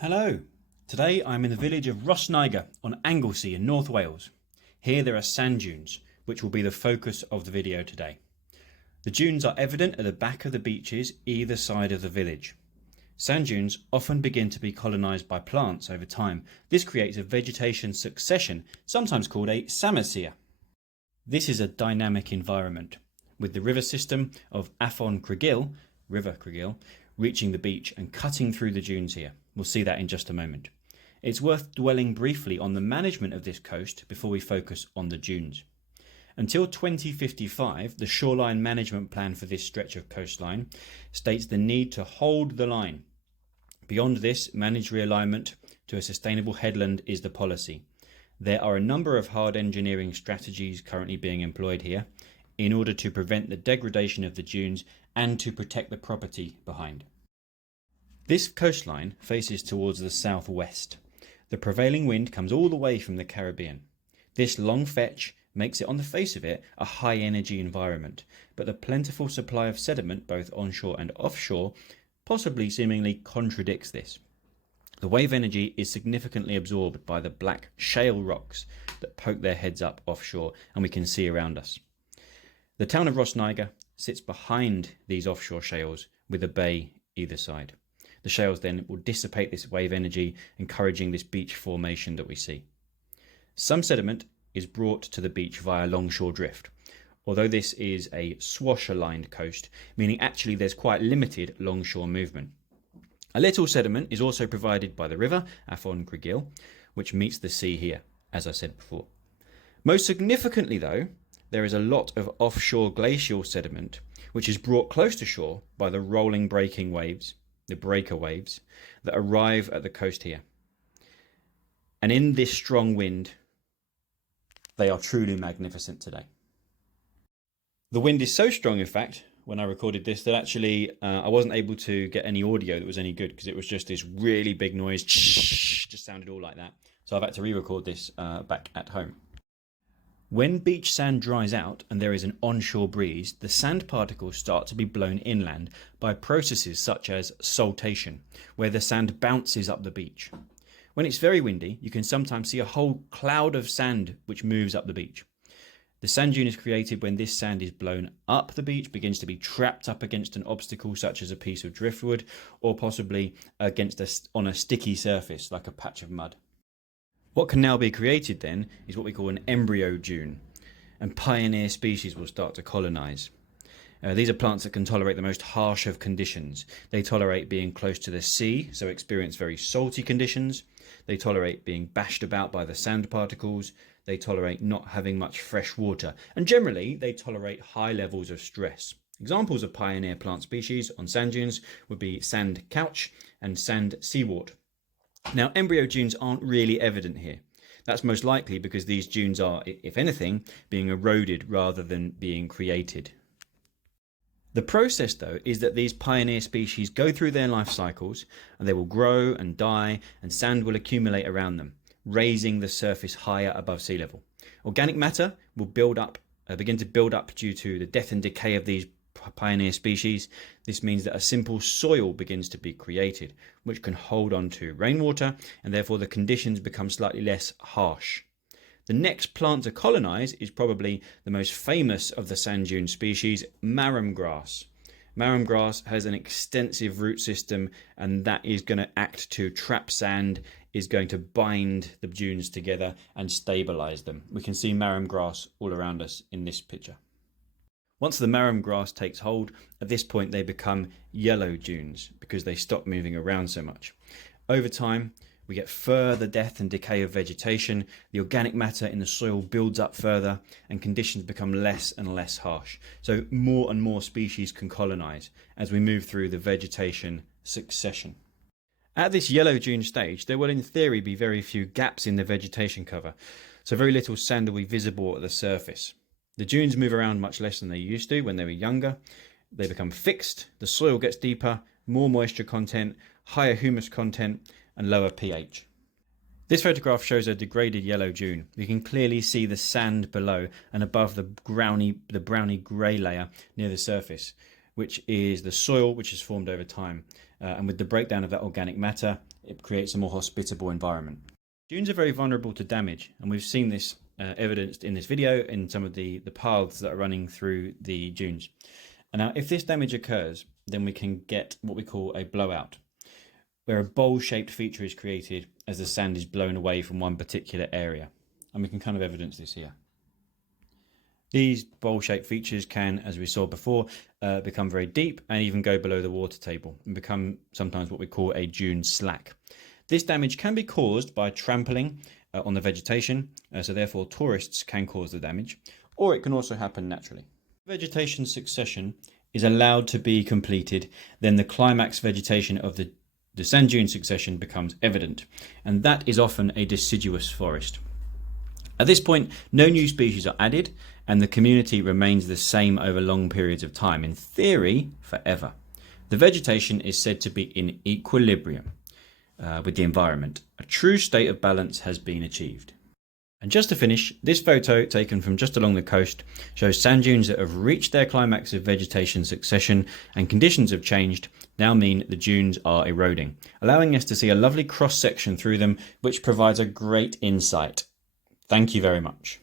Hello, today I'm in the village of Rhosneigr on Anglesey in North Wales. Here there are sand dunes, which will be the focus of the video today. The dunes are evident at the back of the beaches either side of the village. Sand dunes often begin to be colonised by plants over time. This creates a vegetation succession, sometimes called a samosea. This is a dynamic environment, with the river system of Afon Craigill, River Craigill, reaching the beach and cutting through the dunes here. We'll see that in just a moment. It's worth dwelling briefly on the management of this coast before we focus on the dunes. Until 2055, the shoreline management plan for this stretch of coastline states the need to hold the line. Beyond this, managed realignment to a sustainable headland is the policy. There are a number of hard engineering strategies currently being employed here in order to prevent the degradation of the dunes and to protect the property behind. This coastline faces towards the southwest. The prevailing wind comes all the way from the Caribbean. This long fetch makes it, on the face of it, a high energy environment, but the plentiful supply of sediment both onshore and offshore possibly seemingly contradicts this. The wave energy is significantly absorbed by the black shale rocks that poke their heads up offshore and we can see around us. The town of Rhosneigr sits behind these offshore shales with a bay either side. The shales then will dissipate this wave energy, encouraging this beach formation that we see. Some sediment is brought to the beach via longshore drift, although this is a swash-aligned coast, meaning actually there's quite limited longshore movement. A little sediment is also provided by the river, Afon Craigill, which meets the sea here, as I said before. Most significantly though, there is a lot of offshore glacial sediment, which is brought close to shore by the rolling breaking waves, the breaker waves, that arrive at the coast here. And in this strong wind, they are truly magnificent today. The wind is so strong, in fact, when I recorded this, that actually I wasn't able to get any audio that was any good because it was just this really big noise, just sounded all like that. So I've had to re-record this back at home. When beach sand dries out and there is an onshore breeze, the sand particles start to be blown inland by processes such as saltation, where the sand bounces up the beach. When it's very windy, you can sometimes see a whole cloud of sand which moves up the beach. The sand dune is created when this sand is blown up the beach, begins to be trapped up against an obstacle such as a piece of driftwood, or possibly on a sticky surface like a patch of mud. What can now be created then is what we call an embryo dune, and pioneer species will start to colonise. These are plants that can tolerate the most harsh of conditions. They tolerate being close to the sea, so experience very salty conditions. They tolerate being bashed about by the sand particles. They tolerate not having much fresh water, and generally they tolerate high levels of stress. Examples of pioneer plant species on sand dunes would be sand couch and sand seawort. Now, embryo dunes aren't really evident here. That's most likely because these dunes are, if anything, being eroded rather than being created. The process, though, is that these pioneer species go through their life cycles and they will grow and die and sand will accumulate around them, raising the surface higher above sea level. Organic matter will begin to build up due to the death and decay of these pioneer species. This means that a simple soil begins to be created, which can hold on to rainwater, and therefore the conditions become slightly less harsh. The next plant to colonise is probably the most famous of the sand dune species, marram grass. Marram grass has an extensive root system, and that is going to act to trap sand, is going to bind the dunes together and stabilise them. We can see marram grass all around us in this picture. Once the marram grass takes hold, at this point they become yellow dunes because they stop moving around so much. Over time, we get further death and decay of vegetation, the organic matter in the soil builds up further, and conditions become less and less harsh. So more and more species can colonise as we move through the vegetation succession. At this yellow dune stage, there will in theory be very few gaps in the vegetation cover, so very little sand will be visible at the surface. The dunes move around much less than they used to when they were younger. They become fixed, the soil gets deeper, more moisture content, higher humus content, and lower pH. This photograph shows a degraded yellow dune. You can clearly see the sand below and above the browny grey layer near the surface, which is the soil which is formed over time. And with the breakdown of that organic matter, it creates a more hospitable environment. Dunes are very vulnerable to damage, and we've seen this evidenced in this video in some of the paths that are running through the dunes. And now, if this damage occurs, then we can get what we call a blowout, where a bowl-shaped feature is created as the sand is blown away from one particular area. And we can kind of evidence this here. These bowl-shaped features can, as we saw before, become very deep and even go below the water table and become sometimes what we call a dune slack. This damage can be caused by trampling on the vegetation, so therefore tourists can cause the damage, or it can also happen naturally. Vegetation succession is allowed to be completed, then the climax vegetation of the sand dune succession becomes evident, and that is often a deciduous forest. At this point, no new species are added, and the community remains the same over long periods of time, in theory, forever. The vegetation is said to be in equilibrium with the environment. A true state of balance has been achieved. And just to finish, this photo taken from just along the coast shows sand dunes that have reached their climax of vegetation succession, and conditions have changed, now mean the dunes are eroding, allowing us to see a lovely cross section through them, which provides a great insight. Thank you very much.